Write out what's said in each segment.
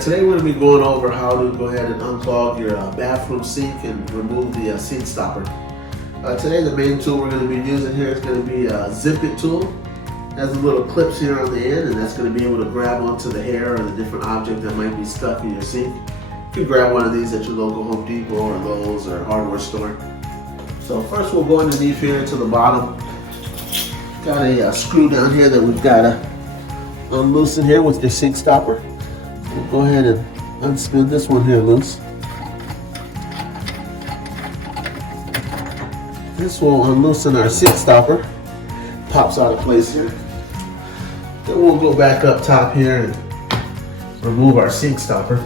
Today we're going to be going over how to go ahead and unclog your bathroom sink and remove the sink stopper. Today the main tool we're going to be using here is going to be a zip it tool. It has a little clips here on the end, and that's going to be able to grab onto the hair or the different object that might be stuck in your sink. You can grab one of these at your local Home Depot or Lowe's or hardware store. So first we'll go underneath here to the bottom. Got a screw down here that we've got to unloosen here with your sink stopper. We'll go ahead and unspin this one here loose. This will unloosen our sink stopper. Pops out of place here. Then we'll go back up top here and remove our sink stopper.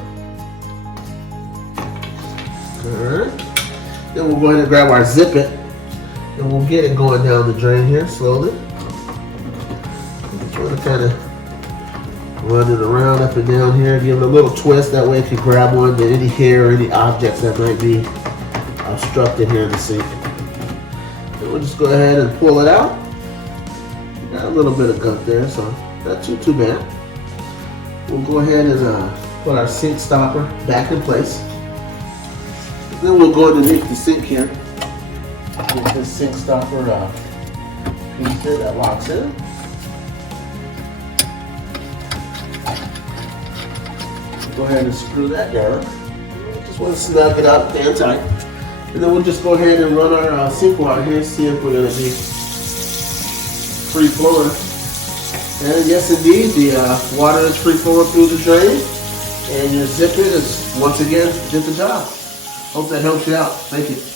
Alright. Then we'll go ahead and grab our zip it and we'll get it going down the drain here slowly. Just want to kind of run it around up and down here, give it a little twist, that way it can grab onto any hair or any objects that might be obstructed here in the sink. And we'll just go ahead and pull it out. Got a little bit of gunk there, so not too bad. We'll go ahead and put our sink stopper back in place. And then we'll go underneath the sink here with this sink stopper piece here that locks in. Go ahead and screw that down. Just want to snug it up and tight. And then we'll just go ahead and run our sink water here, see if we're going to be free flowing. And yes indeed, the water is free flowing through the drain. And your zip it is once again did the job. Hope that helps you out. Thank you.